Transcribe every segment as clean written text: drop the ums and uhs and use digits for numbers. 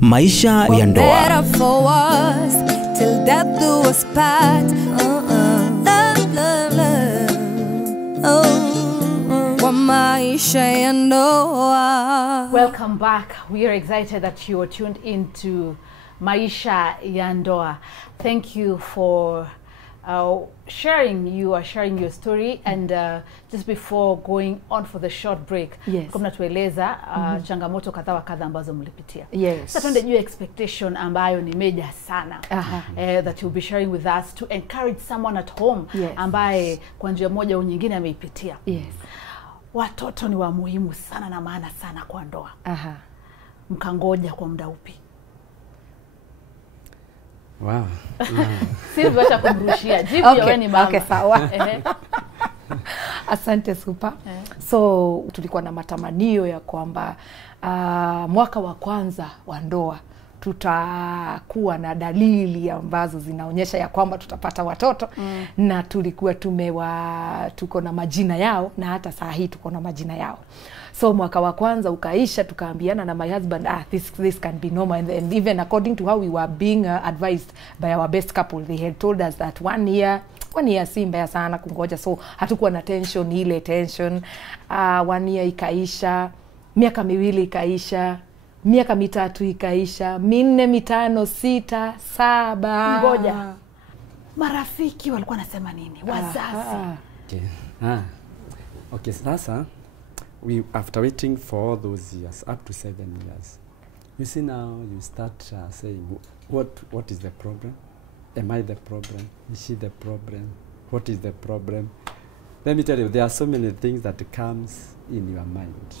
Maisha ya ndoa. Welcome back. We are excited that you are tuned into Maisha ya Ndoa. Thank you for sharing your story, and just before going on for the short break, kuna tueleza changamoto kadha wa kadha ambazo mlipitia. Sasa tuende juu expectation ambayo ni major sana, that you'll be sharing with us to encourage someone at home ambaye kwa njia moja au nyingine ameipitia. Watoto ni wa muhimu sana na maana sana kwa ndoa. Mkangoja kwa muda upi? Wow. Sylvia acha kumrushia. Jibu wewe ni mama. Okay, sawa. Asante super. So tulikuwa na matamanio ya kwamba mwaka wa kwanza wa ndoa tutakuwa na dalili ambazo zinaonyesha ya kwamba tutapata watoto, na tulikuwa tuko na majina yao, na hata saa hii tuko na majina yao. So mwaka wa kwanza ukaisha, tukaambiana na my husband, this can be normal, and even according to how we were being advised by our best couple, they had told us that one year si mbaya sana kungoja. So hatukuwa na tension, ile tension. 1 year ikaisha, miaka miwili ikaisha, miaka mitatu ikaisha, 4, 5, 6, 7. Ngoja. Marafiki walikuwa nasema nini? Wazazi. Okay, sasa after waiting for all those years, up to 7 years, you see now you start saying, what is the problem? Am I the problem? Is she the problem? What is the problem? Let me tell you, there are so many things that comes in your mind.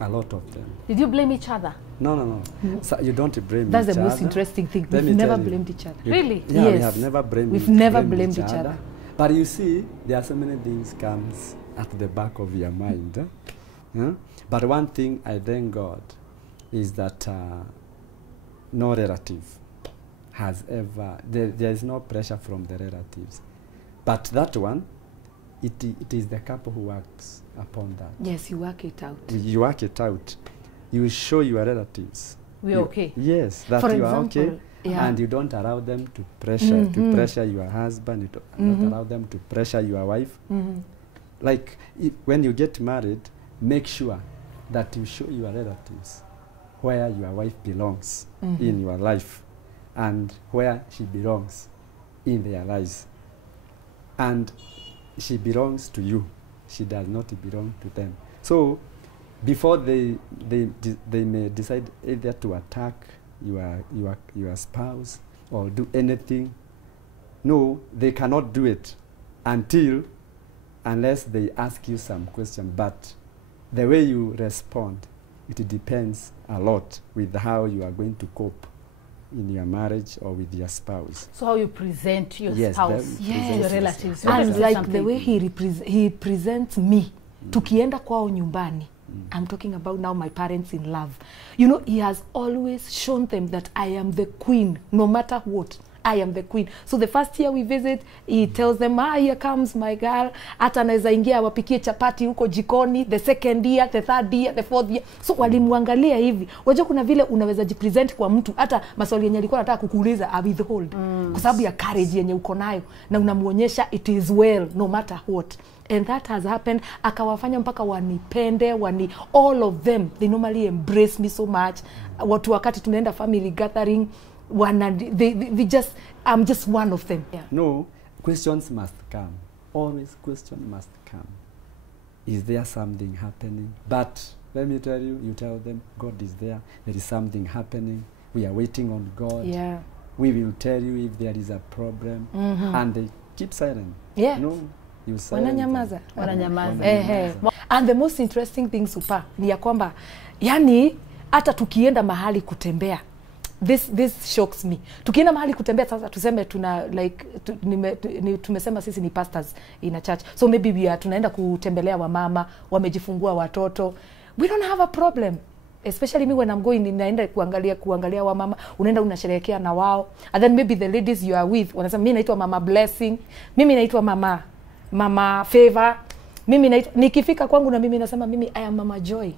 A lot of them. Did you blame each other? No. So you don't blame That's each other. That's the most interesting thing. We've never blamed each other. Really? Yeah, yes. We have never blamed each other. But you see, there are so many things comes at the back of your mind. But one thing I thank God is that no relative has ever, there is no pressure from the relatives. But that one, it is the couple who works upon that. Yes, you work it out. You work it out. You show your relatives. We're okay. Yes, that For you example, are okay. And you don't allow them to pressure your husband. You don't allow them to pressure your wife. Like when you get married, make sure that you show your relatives where your wife belongs in your life and where she belongs in their lives. And she belongs to you. She does not belong to them. So before they may decide either to attack your spouse or do anything, no, they cannot do it unless they ask you some question. But the way you respond, it depends a lot with how you are going to cope in your marriage or with your spouse. So how you present your spouse, your relatives. And like the way he presents me, tukienda kwao nyumbani. I'm talking about now my parents in love. You know, he has always shown them that I am the queen, no matter what. I am the queen. So the first year we visit, he tells them, here comes my girl. Hata anaweza ingia wapikie chapati huko jikoni. The second year, the third year, the fourth year. So walimuangalia hivi. Wajua kuna vile unaweza jipresent kwa mtu, hata maswali yenye alikuwa anataka kukuuliza a withhold. Kwa sababu ya courage yenye uko nayo, na unamuonyesha it is well no matter what. And that has happened. Akawafanya mpaka wanipende, all of them, they normally embrace me so much. Watu wakati tunaenda family gathering, they just, I'm just one of them. No, questions must come. Always question must come. Is there something happening? But let me tell you, you tell them, God is there. There is something happening. We are waiting on God. We will tell you if there is a problem. And they keep silent. No, you silent. Wananyamaza. And the most interesting thing, super, ni ya kwamba, yani, hata tukienda mahali kutembea, this shocks me. Tukienda mahali kutembea sasa, tuseme tumesema sisi ni pastors in a church. So maybe tunaenda kutembelea wamama, wamejifungua watoto. We don't have a problem. Especially me when I'm going, ninaenda kuangalia wamama, unaenda unasherehekea na wao. And then maybe the ladies you are with, wanasema mimi naitwa Mama Blessing, mimi naitwa Mama Favor, mimi nikifika kwangu na mimi nasema mimi I am Mama Joy.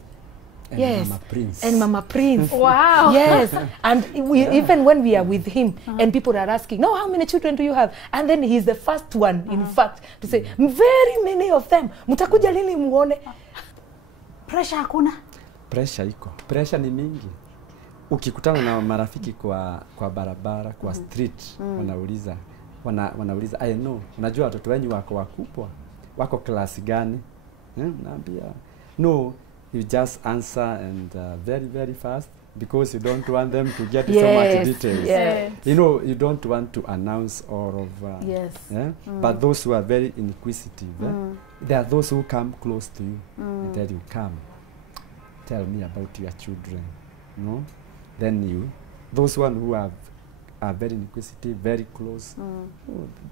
And yes. Mama Prince. And Mama Prince. Wow. Yes. And even when we are with him and people are asking, no, how many children do you have? And then he's the first one, in fact, to say, very many of them. Mutakuja lini muone? Pressure hakuna? Pressure iko. Pressure ni mingi. Ukikutana na marafiki kwa barabara, kwa street, wanauliza, I know, unajua watoto wenyu wako wakubwa, wako klasi gani? Naambia, no, you just answer and very, very fast because you don't want them to get so much details. Yes. You know, you don't want to announce all of... Yes. But those who are very inquisitive, there are those who come close to you and tell you, come, tell me about your children. No? Then those one who are very inquisitive, very close,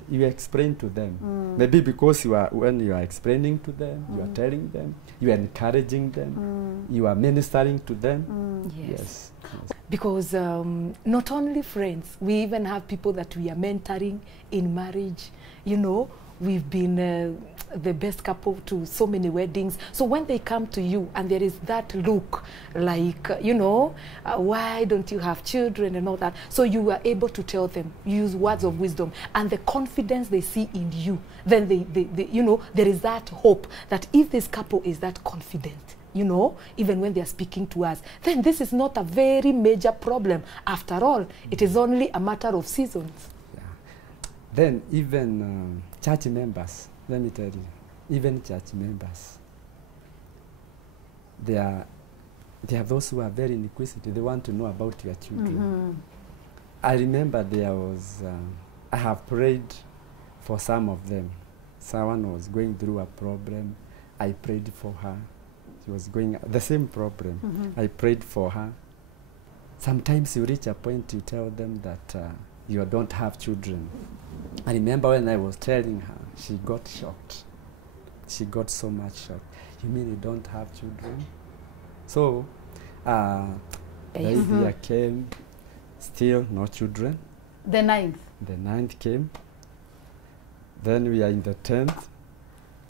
you explain to them. Maybe because when you are explaining to them, you are telling them, you are encouraging them, you are ministering to them. Yes. Because not only friends, we even have people that we are mentoring in marriage. You know, we've been the best couple to so many weddings. So when they come to you and there is that look like, you know, why don't you have children and all that? So you are able to tell them, use words of wisdom and the confidence they see in you. Then they you know, there is that hope that if this couple is that confident, you know, even when they are speaking to us, then this is not a very major problem. After all, it is only a matter of seasons. Yeah. Then even church members, let me tell you, even church members, they are those who are very inquisitive. They want to know about your children. I remember there was, I have prayed for some of them. Someone was going through a problem. I prayed for her. She was going the same problem. I prayed for her. Sometimes you reach a point you tell them that you don't have children. I remember when I was telling her, she got shocked. She got so much shocked. You mean you don't have children? So, the year came, still no children. The 9th. The 9th came. Then we are in the 10th.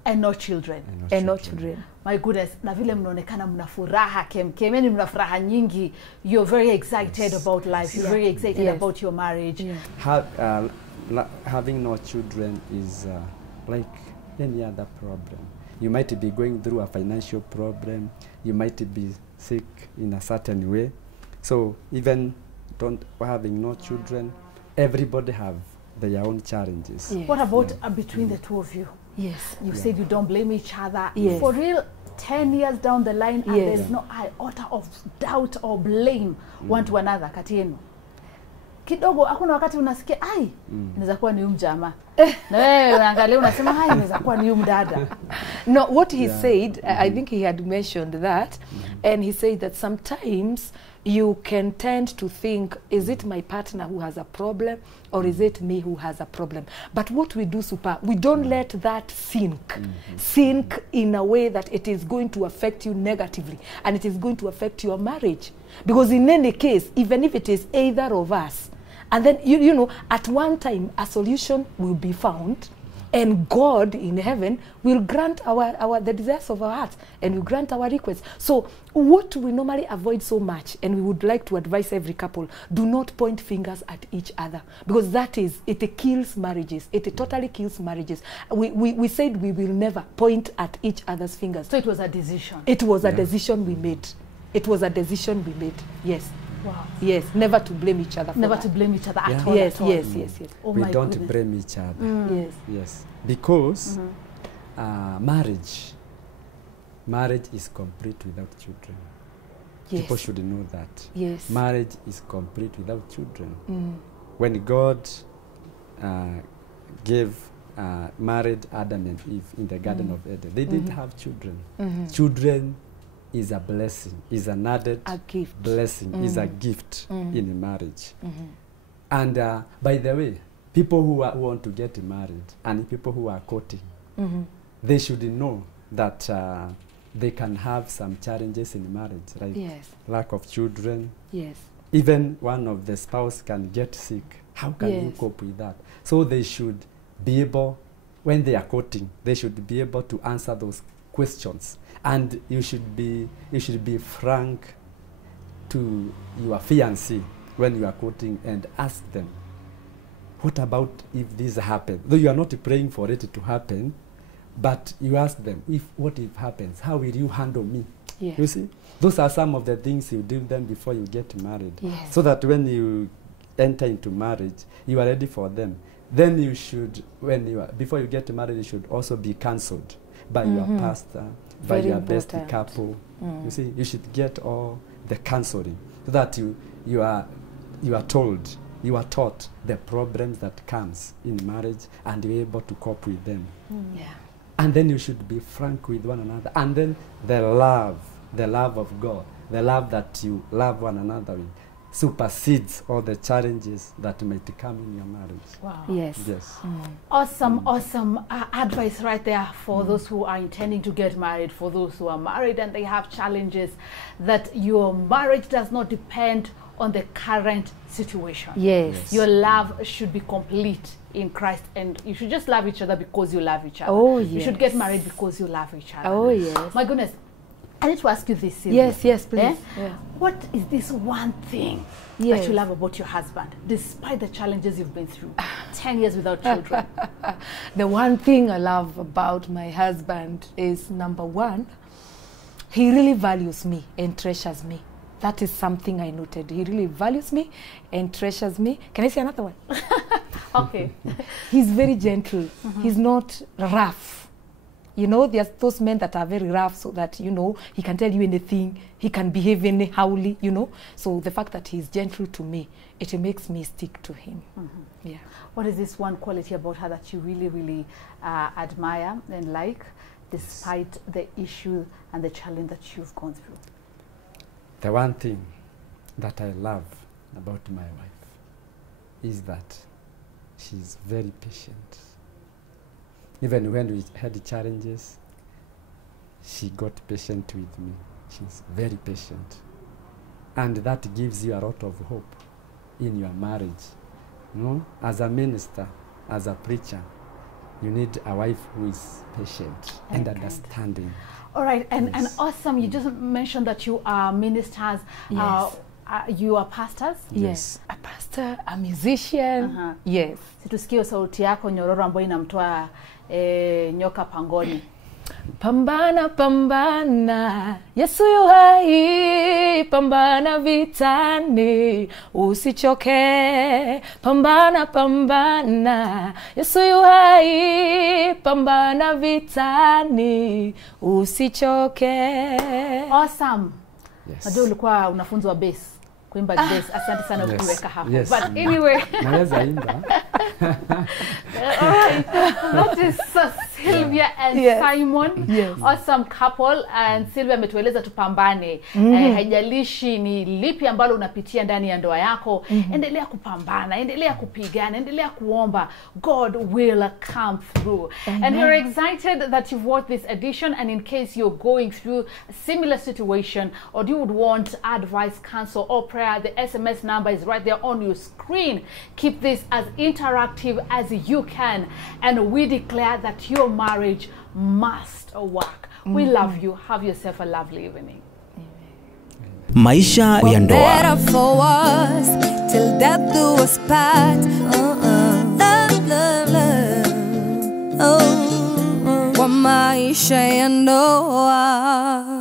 And no children. And no children. My goodness, na vile mnaonekana mna furaha kem, yani mna furaha nyingi. You're very excited about life. You're very excited about your marriage. Having no children is like any other problem. You might be going through a financial problem. You might be sick in a certain way. So even having no children, everybody have their own challenges. Yes. What about between the two of you? Yes. You said you don't blame each other. Yes. For real, 10 years down the line, and there's no iota of doubt or blame one to another kati yenu. Kidogo hakuna wakati unasikia ai inaweza kuwa ni mjama. Na wewe unaangalia unasema ai inaweza kuwa ni mdada. No, what he said, I think he had mentioned that, and he said that sometimes you can tend to think, is it my partner who has a problem or is it me who has a problem? But what we do, we don't let that sink in a way that it is going to affect you negatively and it is going to affect your marriage. Because in any case, even if it is either of us, and then, you know, at one time, a solution will be found, and God in heaven will grant the desires of our hearts, and will grant our requests. So what we normally avoid so much, and we would like to advise every couple, do not point fingers at each other, because it kills marriages. It totally kills marriages. We said we will never point at each other's fingers. So it was a decision. It was a decision we made. It was a decision we made. Yes. Wow. Yes, never to blame each other. Never to blame each other at all. Yes, at all. yes. Oh we my don't goodness. blame each other. Yes. Yes. Because marriage is complete without children. Yes. People should know that. Yes. Marriage is complete without children. When God married Adam and Eve in the Garden of Eden, they didn't have children. Children is a blessing, is an added blessing, is a gift in a marriage. And by the way, people who want to get married and people who are courting, they should know that they can have some challenges in marriage, like lack of children. Yes. Even one of the spouse can get sick. How can you cope with that? So they should be able, when they are courting, they should be able to answer those questions, and you should be frank to your fiancé when you are courting and ask them, what about if this happens? Though you are not praying for it to happen, but you ask them, what if happens? How will you handle me? Yes. You see, those are some of the things you do them before you get married, Yes. so that when you enter into marriage, you are ready for them. Then you should, before you get married, you should also be counseled by your pastor, by Very your best important. couple. You see, you should get all the counseling, so that you are told, you are taught the problems that comes in marriage, and you're able to cope with them. Yeah. And then you should be frank with one another. And then the love of God, the love that you love one another with, supersedes all the challenges that might come in your marriage. Wow. Yes. Yes. Awesome advice right there for those who are intending to get married, for those who are married and they have challenges, that your marriage does not depend on the current situation. Yes. Your love should be complete in Christ, and you should just love each other because you love each other. Oh, You should get yes. married because you love each other. Oh, yes. My goodness. I need to ask you this, Sylvia. Yes, please. Eh? Yeah. What is this one thing Yes. that you love about your husband, despite the challenges you've been through? 10 years without children. The one thing I love about my husband is, number one, he really values me and treasures me. That is something I noted. He really values me and treasures me. Can I say another one? Okay. He's very gentle. He's not rough. You know, there's those men that are very rough, so that, you know, he can tell you anything, he can behave anyhowly, you know. So the fact that he's gentle to me, it makes me stick to him. Yeah. What is this one quality about her that you really, really admire and like, despite the issue and the challenge that you've gone through? The one thing that I love about my wife is that she's very patient. Even when we had challenges, she got patient with me. She's very patient. And that gives you a lot of hope in your marriage. You know, as a minister, as a preacher, you need a wife who is patient and understanding. All right, and Yes. awesome. You just mentioned that you are ministers. Yes. You are pastors? Yes. A pastor, a musician. Yes. Situsikie sauti yako nyororo ambayo inamtoa nyoka pangoni. Pambana, pambana, Yesu yu hai, pambana vitani, usichoke. Pambana, pambana, Yesu yu hai, pambana vitani, usichoke. Awesome. Yes. Najua ulikuwa unafunzwa bass, kuimba bass. Asante sana Yes. kuiweka hapo. Yes. But anyway, Naweza imba. all right. That is Sylvia and Yes. Simon. Yes. Awesome couple. And Sylvia ametueleza tupambane. Haijalishi ni lipi ambalo unapitia ndani ya ndoa yako. Endelea kupambana, endelea kupigana, endelea kuomba. God will come through. And we're excited that you've watched this edition. And in case you're going through a similar situation, or you would want advice, counsel, or prayer, the SMS number is right there on your screen. Keep this as interactive as you can. And we declare that your marriage must work. We love you. Have yourself a lovely evening. Maisha ya ndoa. Better for us till death do us part. Love, love, love. Kwa maisha ya ndoa.